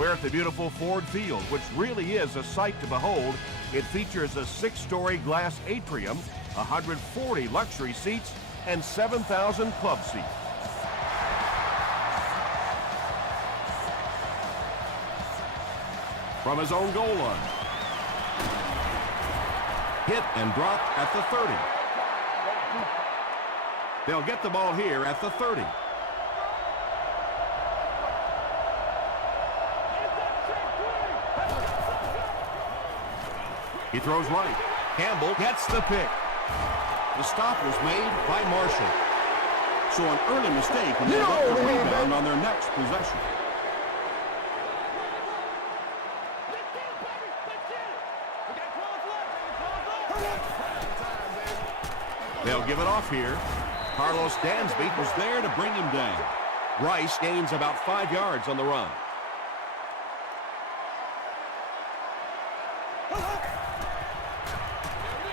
We're at the beautiful Ford Field, which really is a sight to behold. It features a 6-story glass atrium, 140 luxury seats, and 7,000 club seats. From his own goal line. Hit and drop at the 30. They'll get the ball here at the 30. He throws right. Campbell gets the pick. The stop was made by Marshall. So an early mistake and they'll get the rebound on their next possession. They'll give it off here. Carlos Dansby was there to bring him down. Rice gains about 5 yards on the run.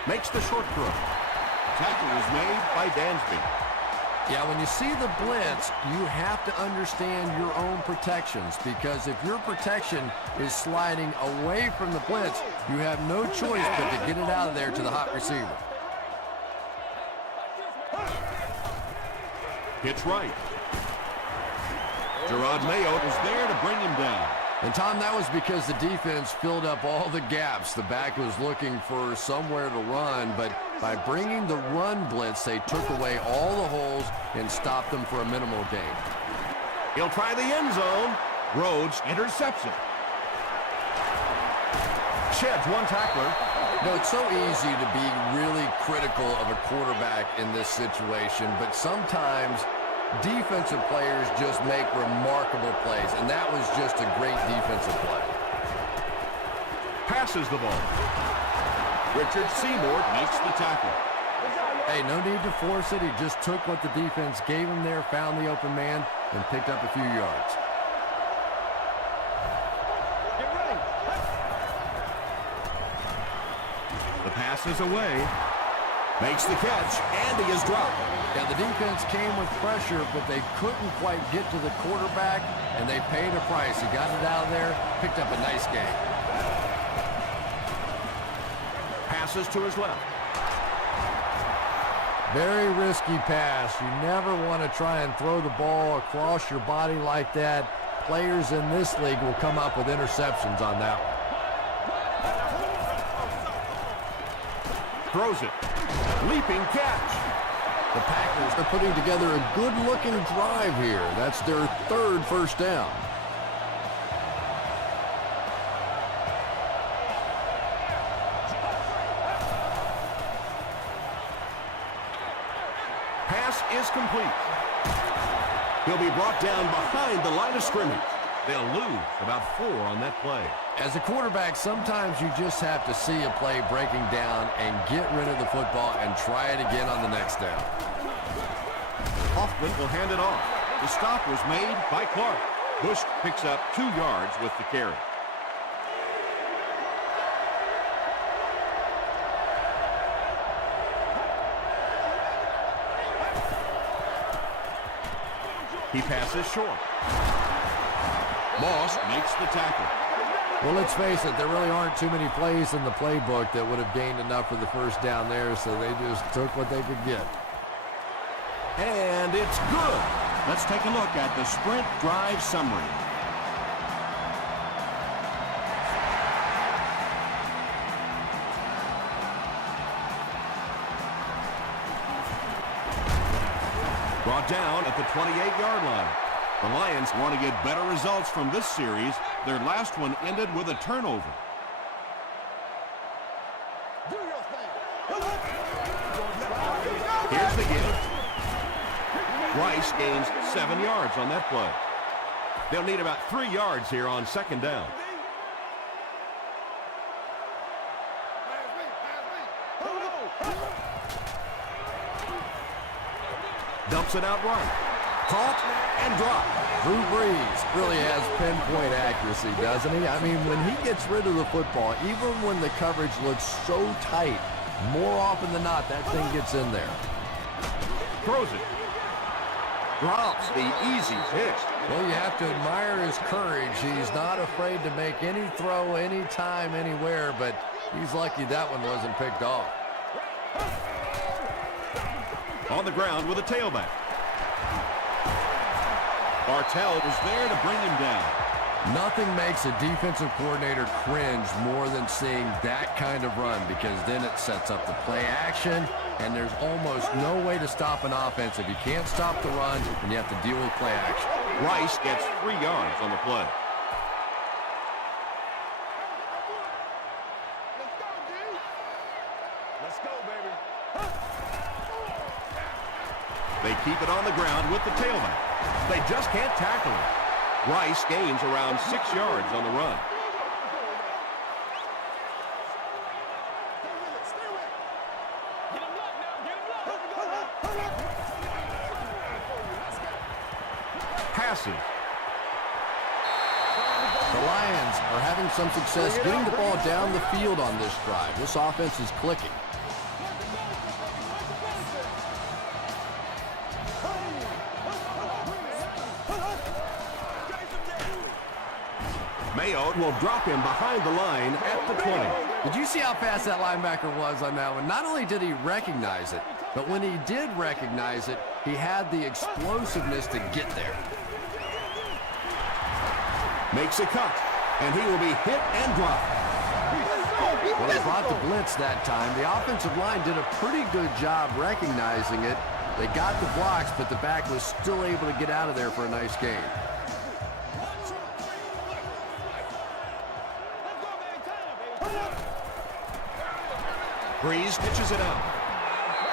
Makes the short throw. Tackle was made by Dansby. Yeah, when you see the blitz, you have to understand your own protections, because if your protection is sliding away from the blitz, you have no choice but to get it out of there to the hot receiver. Hits right. Gerard Mayo was there to bring him down. And, Tom, that was because the defense filled up all the gaps. The back was looking for somewhere to run, but by bringing the run blitz, they took away all the holes and stopped them for a minimal gain. He'll try the end zone. Rhodes intercepts it. Sheds one tackler. No, it's so easy to be really critical of a quarterback in this situation, but sometimes defensive players just make remarkable plays, and that was just a great defensive play. Passes the ball. Richard Seymour makes the tackle. Hey, no need to force it. He just took what the defense gave him there, found the open man, and picked up a few yards. The pass is away. Makes the catch, and he is dropped. Yeah, the defense came with pressure, but they couldn't quite get to the quarterback, and they paid a price. He got it out of there, picked up a nice gain. Passes to his left. Very risky pass. You never want to try and throw the ball across your body like that. Players in this league will come up with interceptions on that one. Throws it. Leaping catch. The Packers are putting together a good-looking drive here. That's their third first down. Pass is complete. He'll be brought down behind the line of scrimmage. They'll lose about 4 on that play. As a quarterback, sometimes you just have to see a play breaking down and get rid of the football and try it again on the next down. Hoffman will hand it off. The stop was made by Clark. Bush picks up 2 yards with the carry. He passes short. Moss makes the tackle. Well, let's face it, there really aren't too many plays in the playbook that would have gained enough for the first down there, so they just took what they could get. And it's good. Let's take a look at the sprint drive summary. Brought down at the 28-yard line. The Lions want to get better results from this series. Their last one ended with a turnover. Here's the give. Rice gains 7 yards on that play. They'll need about 3 yards here on second down. Dumps it out right. Caught and dropped. Drew Brees really has pinpoint accuracy, doesn't he? I mean, when he gets rid of the football, even when the coverage looks so tight, more often than not, that thing gets in there. Throws it. Drops the easy pitch. Well, you have to admire his courage. He's not afraid to make any throw, anytime, anywhere, but he's lucky that one wasn't picked off. On the ground with a tailback. Bartell was there to bring him down. Nothing makes a defensive coordinator cringe more than seeing that kind of run, because then it sets up the play action, and there's almost no way to stop an offense. If you can't stop the run, then you have to deal with play action. Rice gets 3 yards on the play. Let's go, baby. They keep it on the ground with the tailback. They just can't tackle him. Rice gains around 6 yards on the run. Passes. The Lions are having some success getting the ball down the field on this drive. This offense is clicking. Mayo will drop him behind the line at the 20. Did you see how fast that linebacker was on that one? Not only did he recognize it, but when he did recognize it, he had the explosiveness to get there. Makes a cut, and he will be hit and dropped. Well, they brought the blitz that time. The offensive line did a pretty good job recognizing it. They got the blocks, but the back was still able to get out of there for a nice gain. Breeze pitches it out.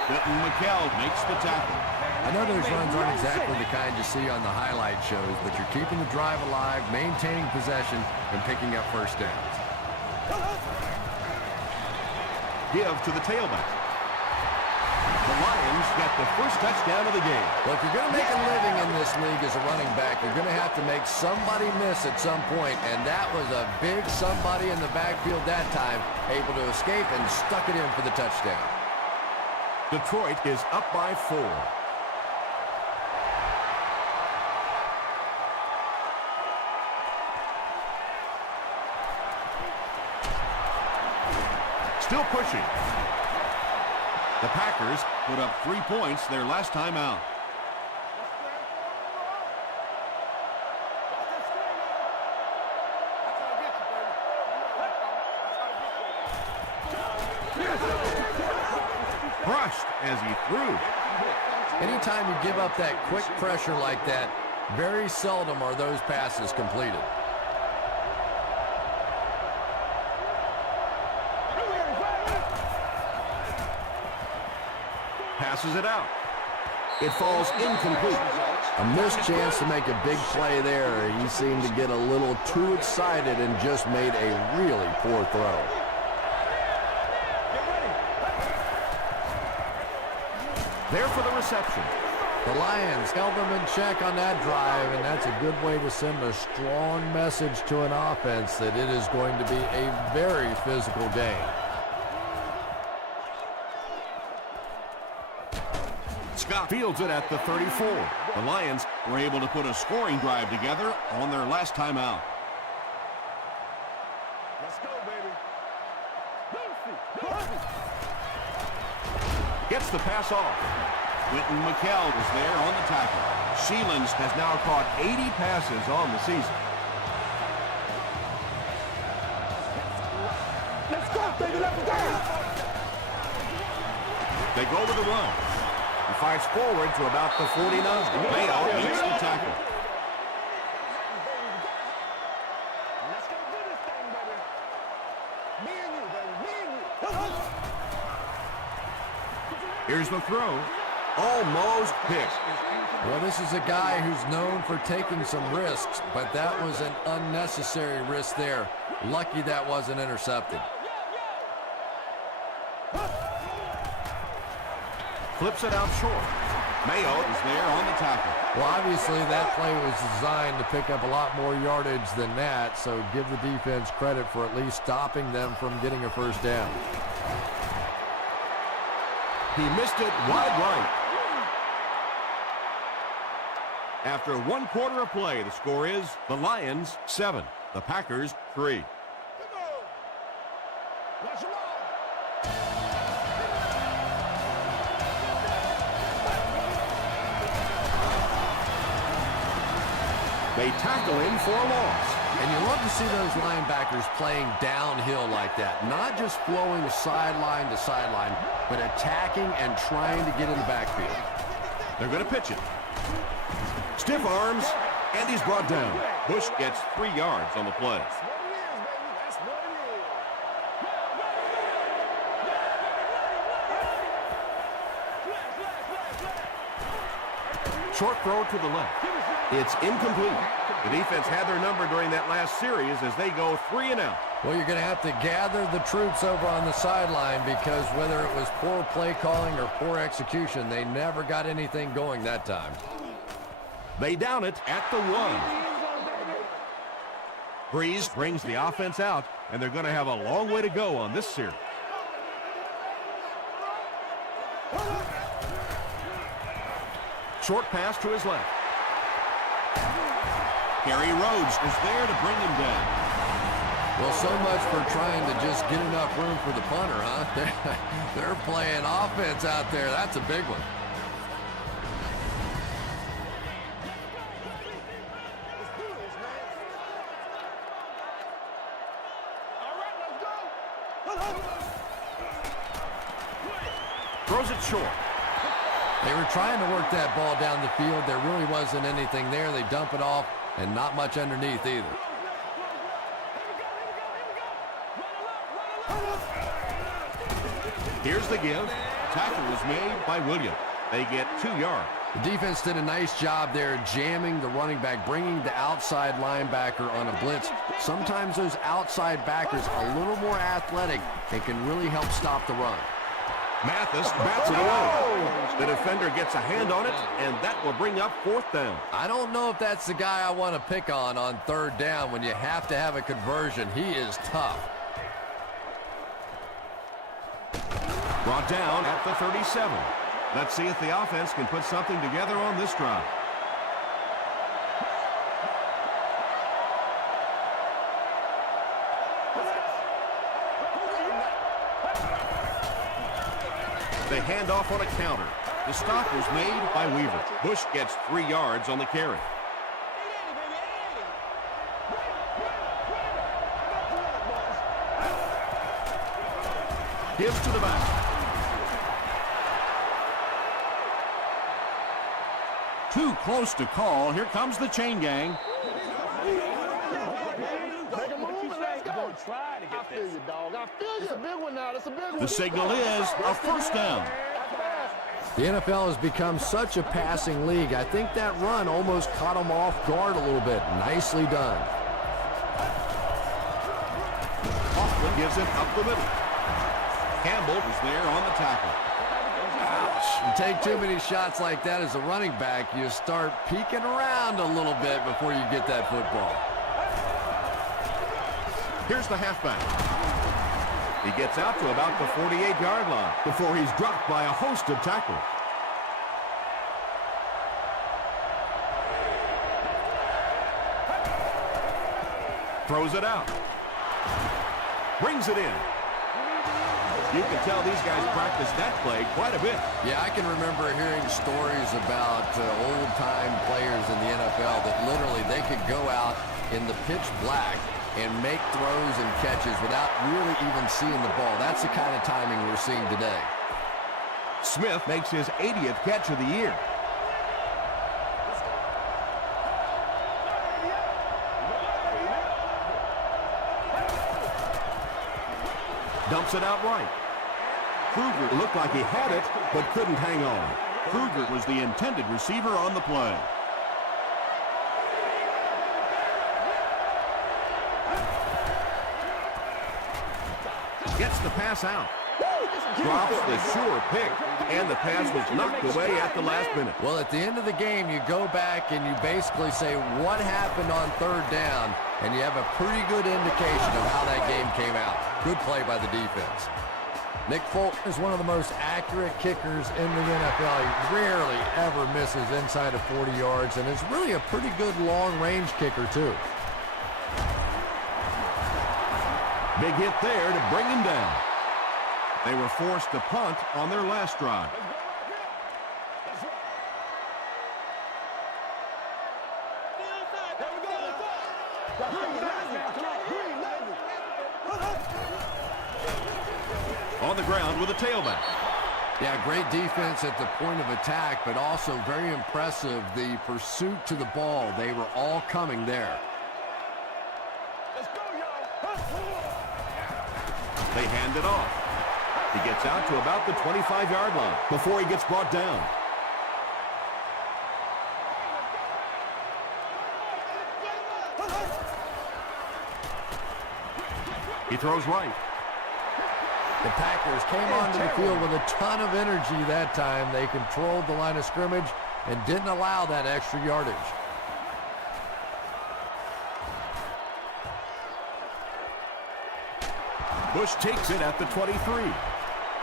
Milton McKell makes the tackle. I know those runs aren't exactly the kind you see on the highlight shows, but you're keeping the drive alive, maintaining possession, and picking up first downs. Give to the tailback. The Lions get the first touchdown of the game. Well, if you're going to make a living in this league as a running back, you're going to have to make somebody miss at some point, and that was a big somebody in the backfield that time, able to escape and stuck it in for the touchdown. Detroit is up by 4. Still pushing. The Packers put up 3 points their last time out. Brushed as he threw. Anytime you give up that quick pressure like that, very seldom are those passes completed. Passes it out. It falls incomplete. A missed chance to make a big play there. He seemed to get a little too excited and just made a really poor throw. There for the reception. The Lions held them in check on that drive, and that's a good way to send a strong message to an offense that it is going to be a very physical game. Scott fields it at the 34. The Lions were able to put a scoring drive together on their last time out. Let's go, baby. Gets the pass off. Quentin McKell was there on the tackle. Sheelands has now caught 80 passes on the season. Let's go, baby. Let's go. They go with the run. He fights forward to about the 49. Mayo makes the tackle. Let's go do this thing, baby. Me and you, baby. Me and you. Here's the throw. Almost picked. Well, this is a guy who's known for taking some risks, but that was an unnecessary risk there. Lucky that wasn't intercepted. Flips it out short. Mayo is there on the tackle. Well, obviously that play was designed to pick up a lot more yardage than that, so give the defense credit for at least stopping them from getting a first down. He missed it wide right. After 1 quarter of play, the score is the Lions 7, the Packers 3. Watch them all. They tackle him for a loss. And you love to see those linebackers playing downhill like that. Not just flowing sideline to sideline, but attacking and trying to get in the backfield. They're going to pitch it. Stiff arms, and he's brought down. Bush gets 3 yards on the play. That's what it is, baby. That's what it is. Short throw to the left. It's incomplete. The defense had their number during that last series as they go 3 and out. Well, you're going to have to gather the troops over on the sideline because whether it was poor play calling or poor execution, they never got anything going that time. They down it at the 1. Breeze brings the offense out, and they're going to have a long way to go on this series. Short pass to his left. Gary Rhodes is there to bring him down. Well, so much for trying to just get enough room for the punter, huh? They're playing offense out there. That's a big one. Throws it short. They were trying to work that ball down the field. There really wasn't anything there. They dump it off, and not much underneath either. Here's the give. Tackle is made by Williams. They get 2 yards. The defense did a nice job there jamming the running back, bringing the outside linebacker on a blitz. Sometimes those outside backers are a little more athletic and can really help stop the run. Mathis bats it away. The defender gets a hand on it, and that will bring up 4th down. I don't know if that's the guy I want to pick on 3rd down when you have to have a conversion. He is tough. Brought down at the 37. Let's see if the offense can put something together on this drive. They hand off on a counter. The stop was made by Weaver. Bush gets 3 yards on the carry. Gives to the back. Too close to call. Here comes the chain gang. Make a move and let's go. Try to get I feel you, dog. I feel you. It's a big one now. It's a big one. The signal is a 1st down. The NFL has become such a passing league. I think that run almost caught them off guard a little bit. Nicely done. Hoffman gives it up the middle. Campbell is there on the tackle. You take too many shots like that as a running back, you start peeking around a little bit before you get that football. Here's the halfback. He gets out to about the 48-yard line before he's dropped by a host of tacklers. Throws it out. Brings it in. You can tell these guys practice that play quite a bit. Yeah, I can remember hearing stories about old-time players in the NFL that literally they could go out in the pitch black and make throws and catches without really even seeing the ball. That's the kind of timing we're seeing today. Smith makes his 80th catch of the year. Dumps it out right. Kruger looked like he had it, but couldn't hang on. Kruger was the intended receiver on the play. Gets the pass out. Drops the sure pick, and the pass was knocked away at the last minute. Well, at the end of the game, you go back and you basically say what happened on 3rd down, and you have a pretty good indication of how that game came out. Good play by the defense. Nick Folk is one of the most accurate kickers in the NFL. He rarely ever misses inside of 40 yards and is really a pretty good long-range kicker, too. Big hit there to bring him down. They were forced to punt on their last drive. On the ground with a tailback. Yeah, great defense at the point of attack, but also very impressive, the pursuit to the ball. They were all coming there. They hand it off. He gets out to about the 25-yard line before he gets brought down. He throws right. The Packers came onto the field with a ton of energy that time. They controlled the line of scrimmage and didn't allow that extra yardage. Bush takes it at the 23.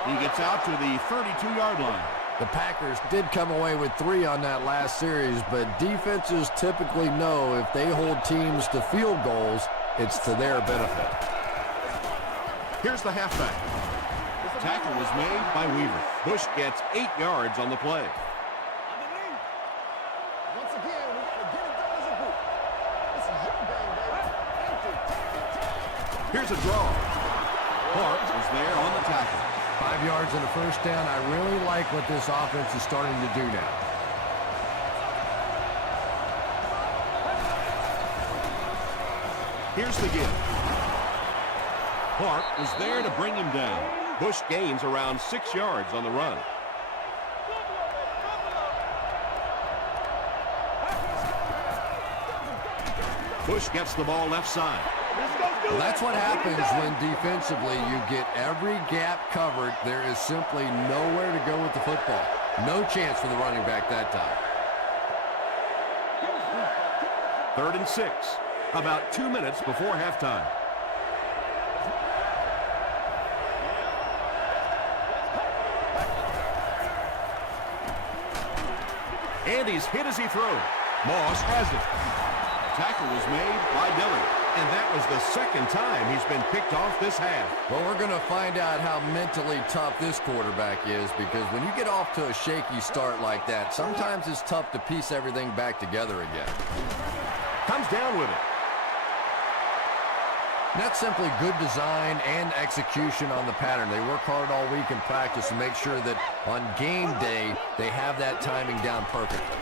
He gets out to the 32-yard line. The Packers did come away with 3 on that last series, but defenses typically know if they hold teams to field goals, it's to their benefit. Here's the halfback. Tackle was made by Weaver. Bush gets 8 yards on the play. Once again, we got to get it done as a group. This is your game, baby. Here's a draw. Clark is there on the tackle. 5 yards and a first down. I really like what this offense is starting to do now. Here's the give. Clark is there to bring him down. Bush gains around 6 yards on the run. Bush gets the ball left side. Well, that's what happens when defensively you get every gap covered. There is simply nowhere to go with the football. No chance for the running back that time. 3rd and 6. About 2 minutes before halftime. And he's hit as he throws. Moss has it. Tackle was made by Dillon. And that was the second time he's been picked off this half. Well, we're going to find out how mentally tough this quarterback is, because when you get off to a shaky start like that, sometimes it's tough to piece everything back together again. Comes down with it. That's simply good design and execution on the pattern. They work hard all week in practice to make sure that on game day they have that timing down perfectly.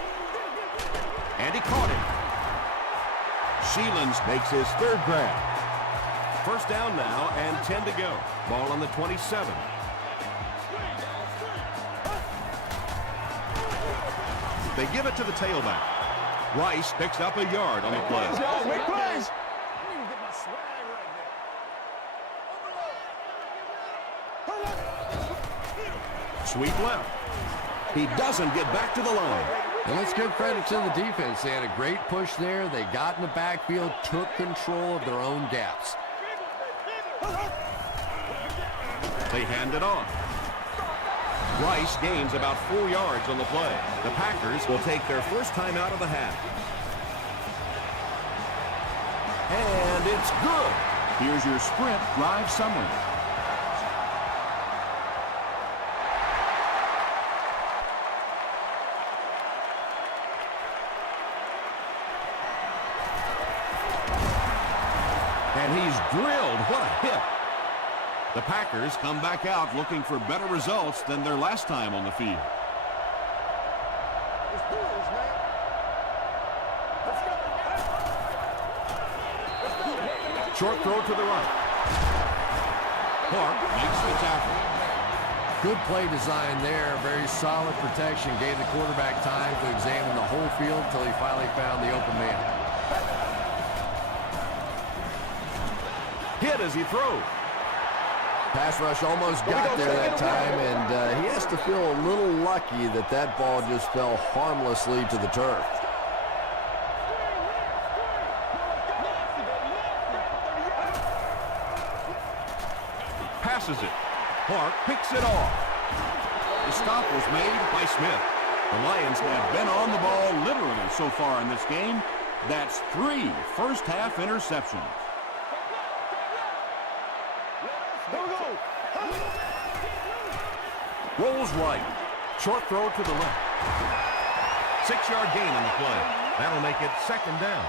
And he caught it. Sheelands makes his 3rd grab. First down now and 10 to go. Ball on the 27. They give it to the tailback. Rice picks up a yard on the play. Make plays. Sweep left. He doesn't get back to the line. And let's give credit to the defense. They had a great push there. They got in the backfield, took control of their own gaps. They hand it off. Rice gains about 4 yards on the play. The Packers will take their first time out of the half. And it's good. Here's your sprint drive summary. And he's drilled. What a hit. The Packers come back out looking for better results than their last time on the field. Let's do this, man. Let's go. Short throw to the right. Clark makes the tackle. Good play design there. Very solid protection. Gave the quarterback time to examine the whole field until he finally found the open man. Hit as he throws. Pass rush almost got there that time, and he has to feel a little lucky that that ball just fell harmlessly to the turf. Passes it. Clark picks it off. The stop was made by Smith. The Lions have been on the ball literally so far in this game. That's 3 first-half interceptions. Rolls right. Short throw to the left. 6-yard gain on the play. That'll make it 2nd down.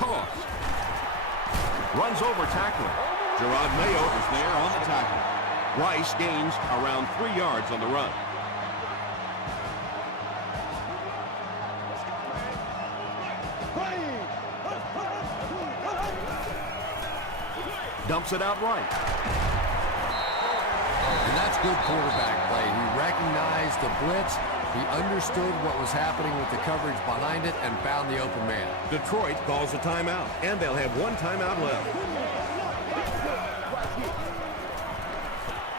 Toss. Runs over tackler. Gerard Mayo is there on the tackle. Rice gains around 3 yards on the run. Dumps it out right. And that's good quarterback play. He recognized the blitz. He understood what was happening with the coverage behind it and found the open man. Detroit calls a timeout, and they'll have 1 timeout left.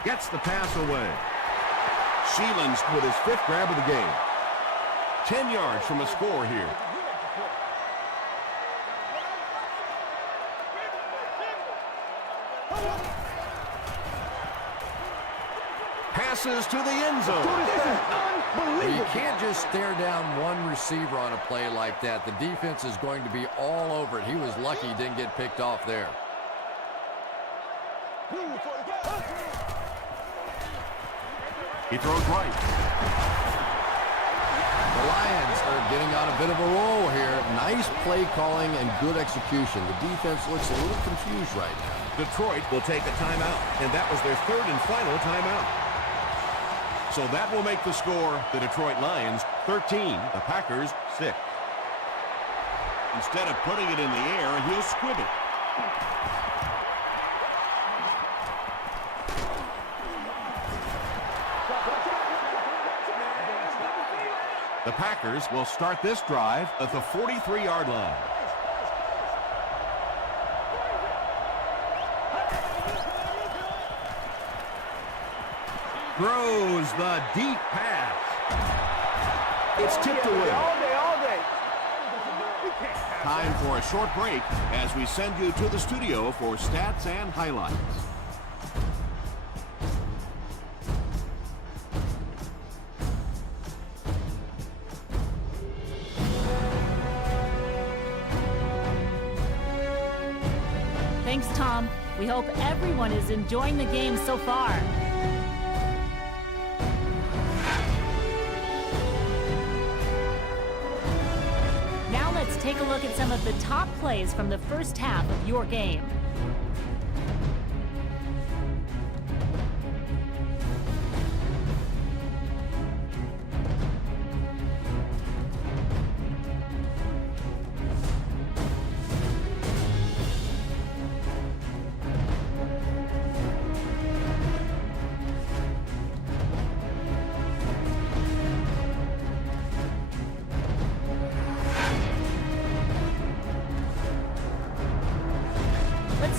Gets the pass away. Sheelan's with his 5th grab of the game. 10 yards from a score here. Passes to the end zone. You can't just stare down one receiver on a play like that. The defense is going to be all over it. He was lucky he didn't get picked off there. He throws right. The Lions are getting on a bit of a roll here. Nice play calling and good execution. The defense looks a little confused right now. Detroit will take a timeout, and that was their 3rd and final timeout. So that will make the score the Detroit Lions 13, the Packers 6. Instead of putting it in the air, he'll squib it. The Packers will start this drive at the 43-yard line. Throws the deep pass. It's tipped away. All day. Time for a short break as we send you to the studio for stats and highlights. Thanks, Tom. We hope everyone is enjoying the game so far. Now let's take a look at some of the top plays from the first half of your game.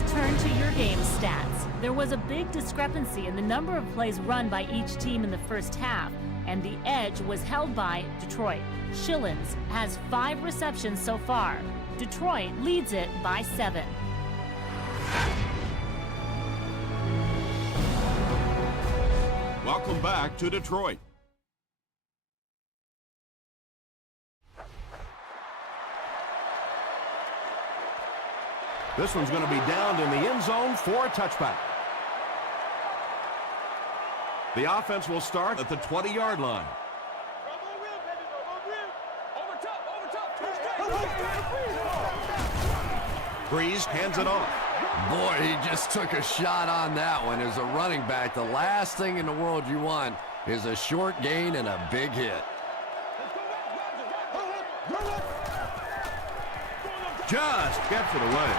Turn to your game stats. There was a big discrepancy in the number of plays run by each team in the first half, and the edge was held by Detroit. Shillings has 5 receptions so far. Detroit leads it by 7. Welcome back to Detroit. This one's going to be downed in the end zone for a touchback. The offense will start at the 20-yard line. Breeze hands it off. Boy, he just took a shot on that one. As a running back, the last thing in the world you want is a short gain and a big hit. Just gets it away.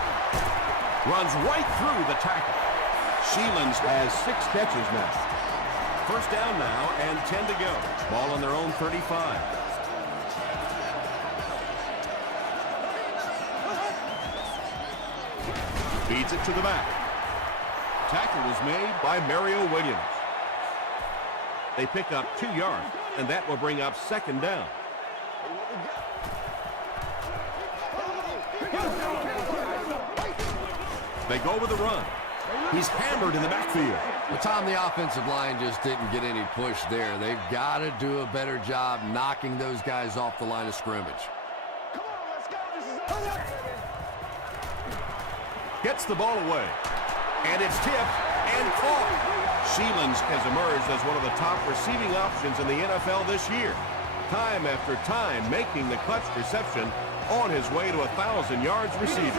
Runs right through the tackle. Sheelan's has 6 catches now. First down now and 10 to go. Ball on their own 35. Feeds it to the back. Tackle was made by Mario Williams. They pick up 2 yards, and that will bring up 2nd down. They go with the run. He's hammered in the backfield. Well, Tom, the offensive line just didn't get any push there. They've got to do a better job knocking those guys off the line of scrimmage. Come on, let's go. This is over. Gets the ball away. And it's tipped and caught. Sheelan's has emerged as one of the top receiving options in the NFL this year. Time after time making the clutch reception on his way to 1,000 yards receiving.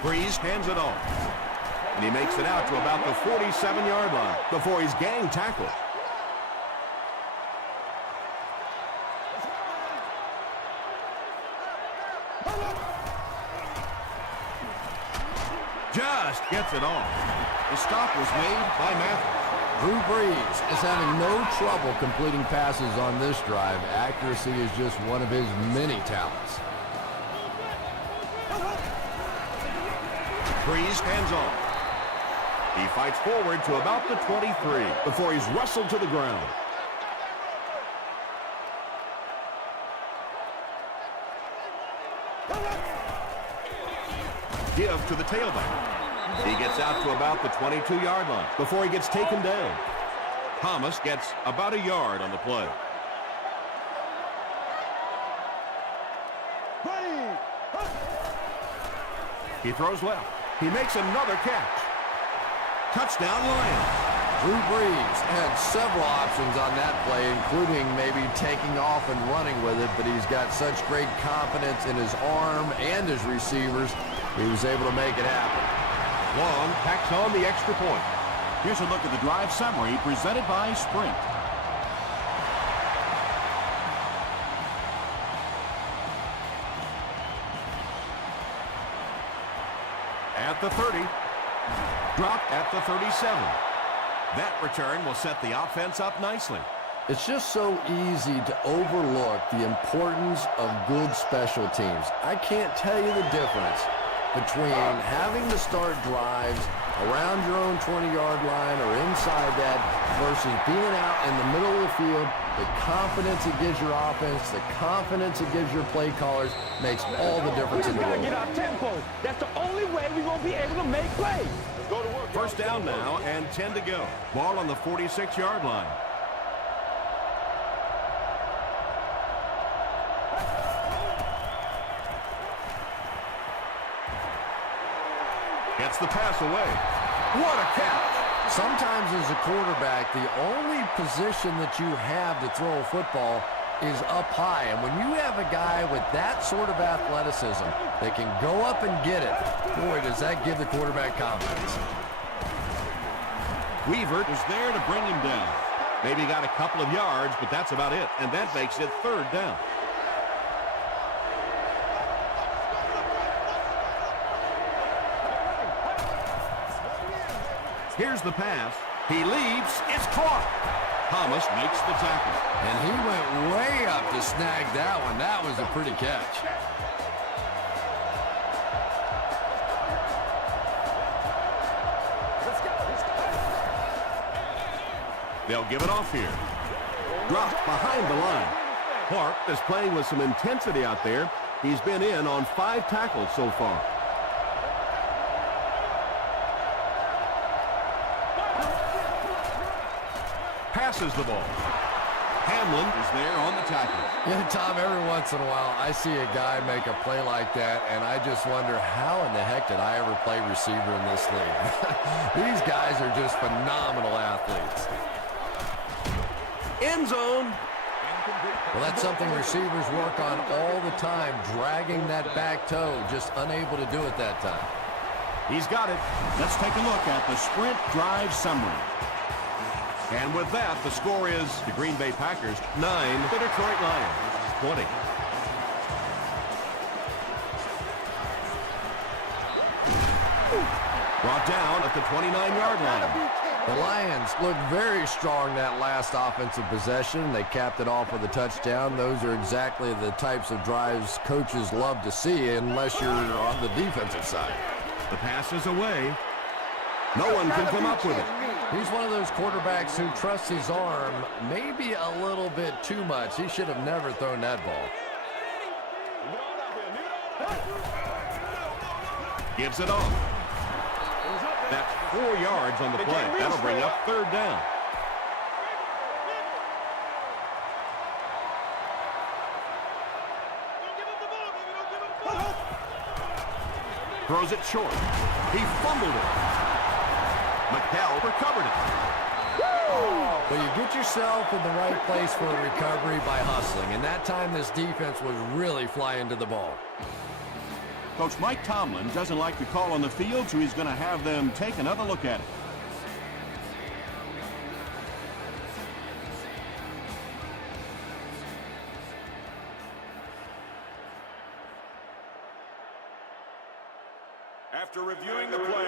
Breeze hands it off. And he makes it out to about the 47-yard line before he's gang tackled. Just gets it off. The stop was made by Matthews. Drew Brees is having no trouble completing passes on this drive. Accuracy is just one of his many talents. Brees hands off. He fights forward to about the 23 before he's wrestled to the ground. Give to the tailback. He gets out to about the 22-yard line before he gets taken down. Thomas gets about a yard on the play. He throws left. He makes another catch. Touchdown, Lions. Drew Brees had several options on that play, including maybe taking off and running with it, but he's got such great confidence in his arm and his receivers, he was able to make it happen. Long tacks on the extra point. Here's a look at the drive summary presented by Sprint. At the 30. Dropped at the 37. That return will set the offense up nicely. It's just so easy to overlook the importance of good special teams. I can't tell you the difference between having to start drives around your own 20-yard line or inside that versus being out in the middle of the field. The confidence it gives your offense, the confidence it gives your play callers makes all the difference in the world. Get our tempo. That's the only way we're going to be able to make plays. Go to work. First down now and 10 to go. Ball on the 46-yard line. Gets the pass away. What a catch! Sometimes as a quarterback, the only position that you have to throw a football is up high. And when you have a guy with that sort of athleticism that can go up and get it, boy, does that give the quarterback confidence. Weaver was there to bring him down. Maybe got a couple of yards, but that's about it. And that makes it third down. Here's the pass. He leaps. It's caught. Thomas makes the tackle. And he went way up to snag that one. That was a pretty catch. They'll give it off here. Dropped behind the line. Clark is playing with some intensity out there. He's been in on 5 tackles so far. Passes the ball. Hamlin is there on the tackle. Yeah, Tom, every once in a while I see a guy make a play like that, and I just wonder how in the heck did I ever play receiver in this league? These guys are just phenomenal athletes. End zone. Well, that's something receivers work on all the time, dragging that back toe, just unable to do it that time. He's got it. Let's take a look at the Sprint drive summary. And with that, the score is the Green Bay Packers 9, the Detroit Lions 20. Brought down at the 29-yard line. The Lions looked very strong that last offensive possession. They capped it off with a touchdown. Those are exactly the types of drives coaches love to see unless you're on the defensive side. The pass is away. No one can come up with it. He's one of those quarterbacks who trusts his arm maybe a little bit too much. He should have never thrown that ball. Gives it off. That's 4 yards on the play. That'll bring up 3rd down. Throws it short. He fumbled it. McHale recovered it. But you get yourself in the right place for a recovery by hustling. And that time this defense was really flying to the ball. Coach Mike Tomlin doesn't like the call on the field, so he's going to have them take another look at it. After reviewing the play,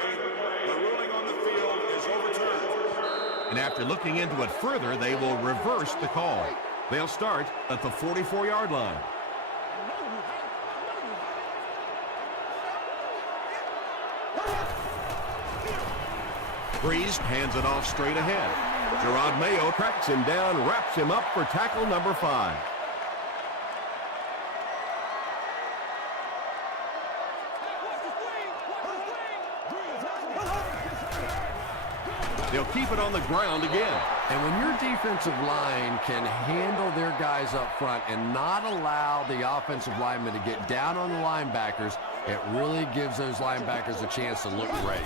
the ruling on the field is overturned. And after looking into it further, they will reverse the call. They'll start at the 44-yard line. Breeze hands it off straight ahead. Gerard Mayo tracks him down, wraps him up for tackle number 5. They'll keep it on the ground again. And when your defensive line can handle their guys up front and not allow the offensive linemen to get down on the linebackers, it really gives those linebackers a chance to look great.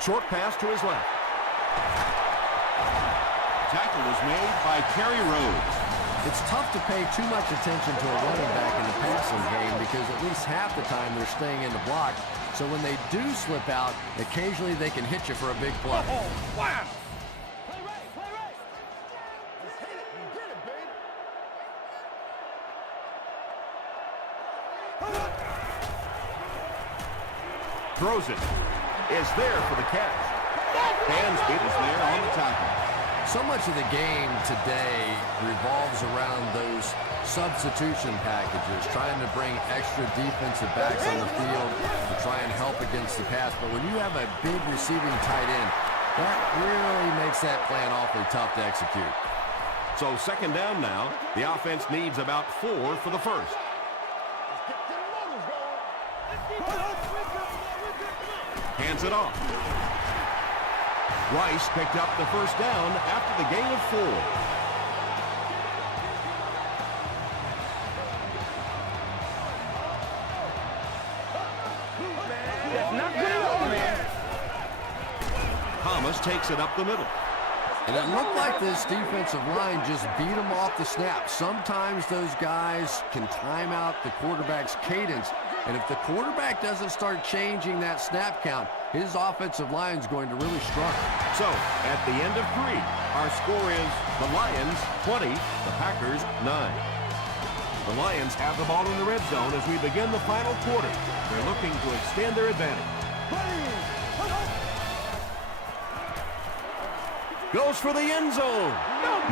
Short pass to his left. Tackle was made by Kerry Rhodes. It's tough to pay too much attention to a running back in the passing game because at least half the time they're staying in the block. So when they do slip out, occasionally they can hit you for a big play. Oh, wow! Play right, play right. Just hit it and get it, baby. Throws it. Is there for the catch. Dansby is there on the tackle. So much of the game today revolves around those substitution packages, trying to bring extra defensive backs on the field to try and help against the pass. But when you have a big receiving tight end, that really makes that plan awfully tough to execute. So 2nd down now. The offense needs about 4 for the first. Hands it off. Rice picked up the first down after the gain of 4. That's not good enough, man. Thomas takes it up the middle. And it looked like this defensive line just beat them off the snap. Sometimes those guys can time out the quarterback's cadence. And if the quarterback doesn't start changing that snap count, his offensive line is going to really struggle. So, at the end of 3, our score is the Lions 20, the Packers 9. The Lions have the ball in the red zone as we begin the final quarter. They're looking to extend their advantage. Goes for the end zone.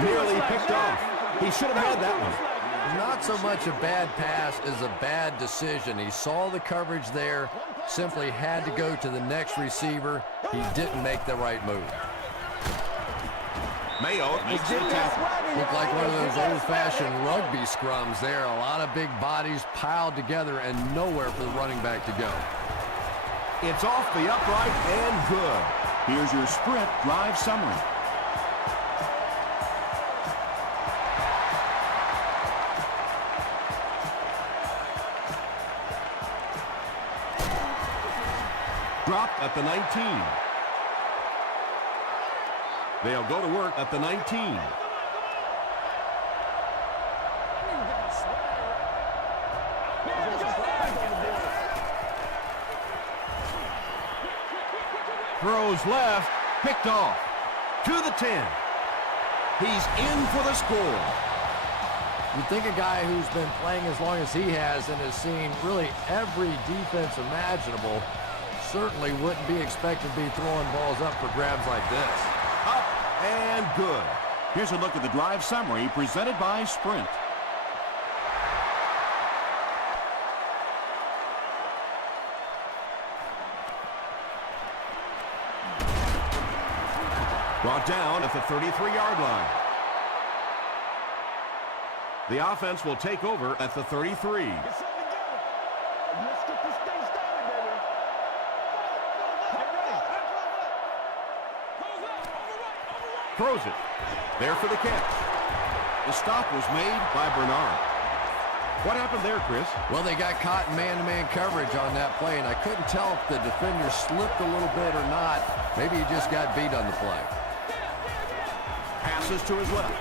Nearly picked off. He should have had that one. Not so much a bad pass as a bad decision. He saw the coverage there, simply had to go to the next receiver. He didn't make the right move. Mayo makes the tackle. Looked like one of those old-fashioned rugby scrums there. A lot of big bodies piled together and nowhere for the running back to go. It's off the upright and good. Here's your sprint drive summary. Dropped at the 19. They'll go to work at the 19. Throws left, picked off. To the 10. He's in for the score. You'd think a guy who's been playing as long as he has and has seen really every defense imaginable certainly wouldn't be expected to be throwing balls up for grabs like this. Up and good. Here's a look at the drive summary presented by Sprint. Brought down at the 33-yard line. The offense will take over at the 33. Get something together. Let's get this thing started, baby. Get ready. Throws it. There for the catch. The stop was made by Bernard. What happened there, Chris? Well, they got caught in man-to-man coverage on that play, and I couldn't tell if the defender slipped a little bit or not. Maybe he just got beat on the play. Passes to his left.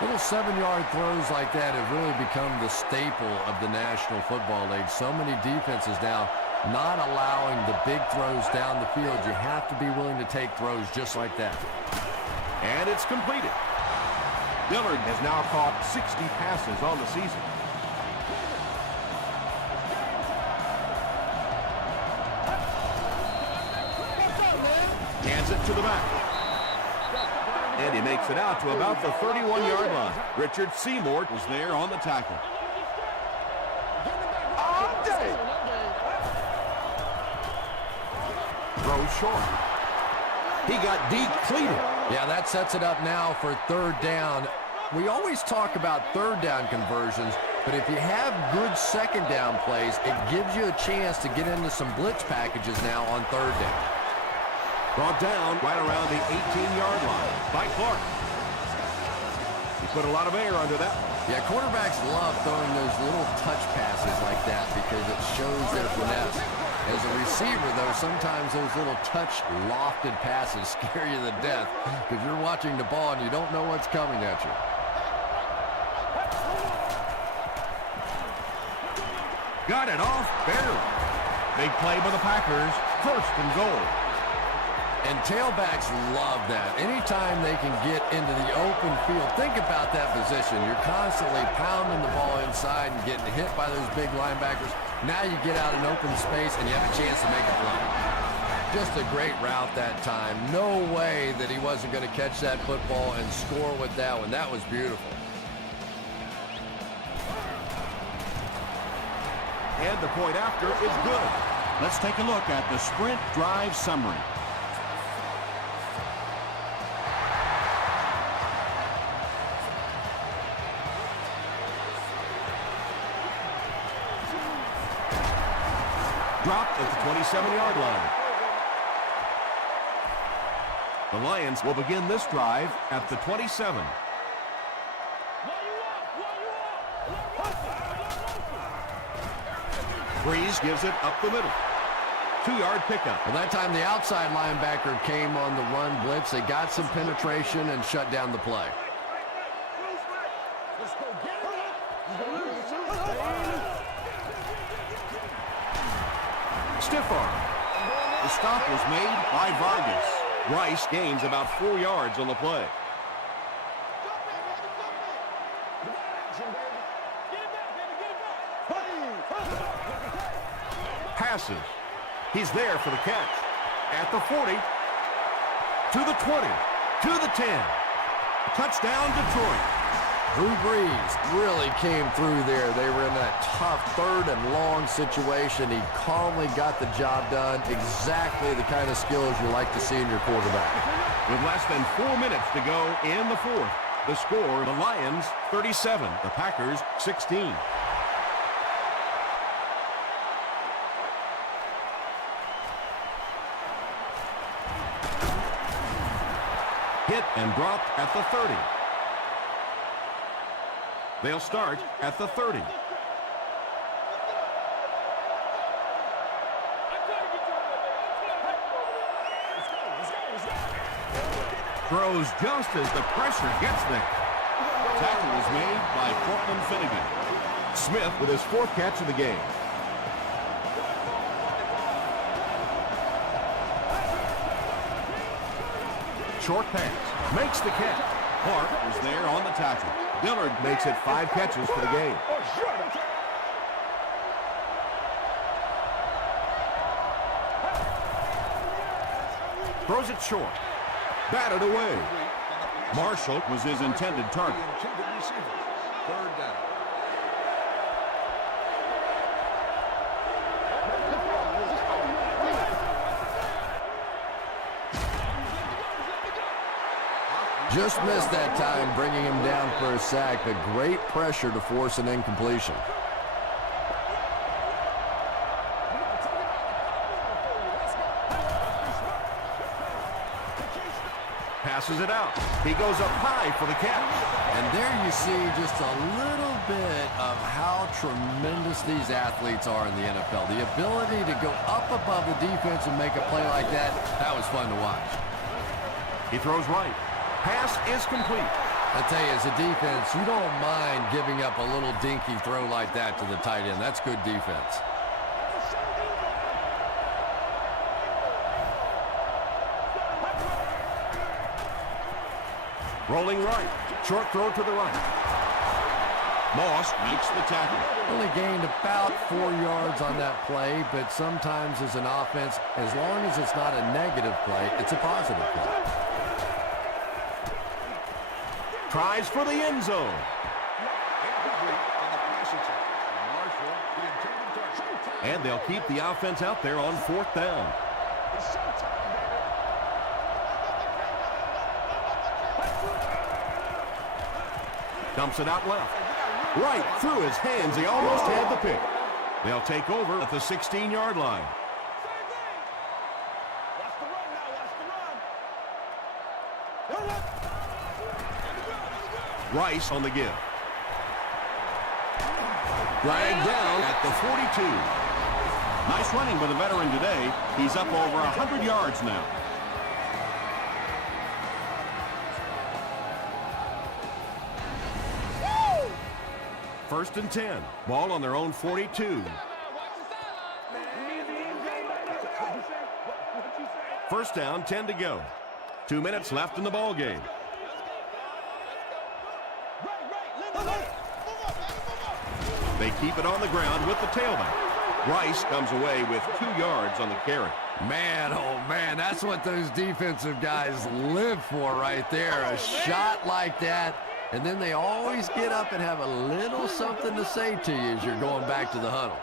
Little 7-yard throws like that have really become the staple of the National Football League. So many defenses now not allowing the big throws down the field. You have to be willing to take throws just like that. And it's completed. Dillard has now caught 60 passes on the season. Hands it to the back. And he makes it out to about the 31-yard line. Richard Seymour was there on the tackle. All day. Throws short. He got depleted. Yeah, that sets it up now for third down. We always talk about third down conversions, but if you have good second down plays, it gives you a chance to get into some blitz packages now on third down. Brought down right around the 18-yard line by Clark. He put a lot of air under that one. Yeah, quarterbacks love throwing those little touch passes like that because it shows their finesse. As a receiver, though, sometimes those little touch lofted passes scare you to death because you're watching the ball and you don't know what's coming at you. Got it off barely. Big play by the Packers. First and goal. And tailbacks love that. Anytime they can get into the open field, think about that position. You're constantly pounding the ball inside and getting hit by those big linebackers. Now you get out in open space and you have a chance to make a play. Just a great route that time. No way that he wasn't going to catch that football and score with that one. That was beautiful. And the point after is good. Let's take a look at the sprint drive summary. Dropped at the 27-yard line. The Lions will begin this drive at the 27. Breeze gives it up the middle. 2-yard pickup. Well, that time the outside linebacker came on the run blitz. They got some penetration and shut down the play. Let's go get it. Stiff arm. The stop was made by Vargas. Rice gains about 4 yards on the play. Passes. He's there for the catch. At the 40. To the 20. To the 10. Touchdown, Detroit. Drew Brees really came through there. They were in that tough third and long situation. He calmly got the job done. Exactly the kind of skills you like to see in your quarterback. With less than 4 minutes to go in the fourth, the score, the Lions 37, the Packers 16. Hit and dropped at the 30. They'll start at the 30. Throws just as the pressure gets there. Tackle was made by Cortland Finnegan. Smith with his 4th catch of the game. Short pass. Makes the catch. Clark was there on the tackle. Dillard makes it 5 catches for the game. Throws it short. Batted away. Marshall was his intended target. Third down. Just missed that time, bringing him down for a sack, but great pressure to force an incompletion. Passes it out. He goes up high for the catch. And there you see just a little bit of how tremendous these athletes are in the NFL. The ability to go up above the defense and make a play like that, that was fun to watch. He throws right. Pass is complete. I tell you, as a defense, you don't mind giving up a little dinky throw like that to the tight end. That's good defense. Rolling right. Short throw to the right. Moss makes the tackle. Only gained about 4 yards on that play, but sometimes as an offense, as long as it's not a negative play, it's a positive play. Tries for the end zone. And they'll keep the offense out there on 4th down. Dumps it out left. Right through his hands. He almost had the pick. They'll take over at the 16-yard line. Rice on the give. Dragged down at the 42. Nice running by the veteran today. He's up over 100 yards now. First and 10. Ball on their own 42. First down, 10 to go. 2 minutes left in the ball game. They keep it on the ground with the tailback. Rice comes away with 2 yards on the carry. Man, oh man, that's what those defensive guys live for right there. A shot like that, and then they always get up and have a little something to say to you as you're going back to the huddle.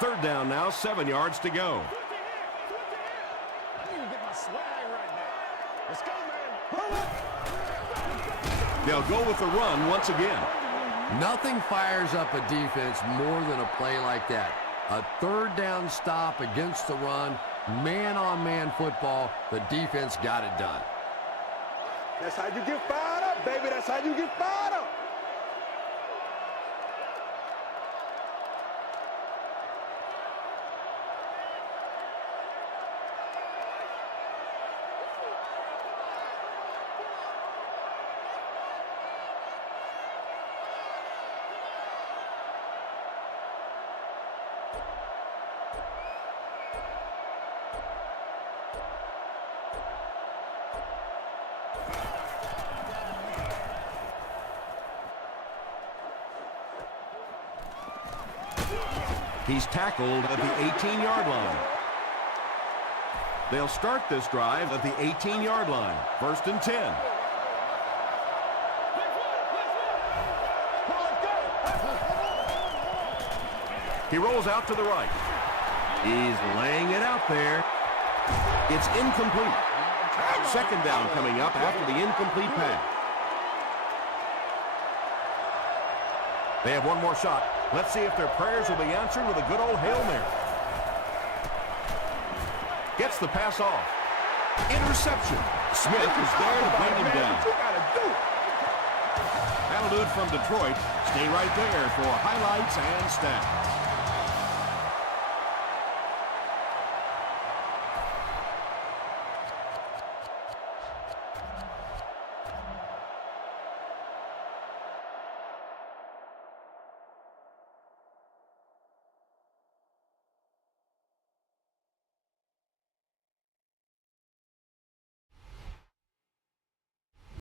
Third down now, 7 yards to go. They'll go with the run once again. Nothing fires up a defense more than a play like that. A third down stop against the run, man-on-man football. The defense got it done. That's how you get fired up, baby. That's how you get fired up. He's tackled at the 18-yard line. They'll start this drive at the 18-yard line. First and 10. He rolls out to the right. He's laying it out there. It's incomplete. Second down coming up after the incomplete pass. They have one more shot. Let's see if their prayers will be answered with a good old Hail Mary. Gets the pass off. Interception. Smith is there to bring him down. That'll do it from Detroit. Stay right there for highlights and stats.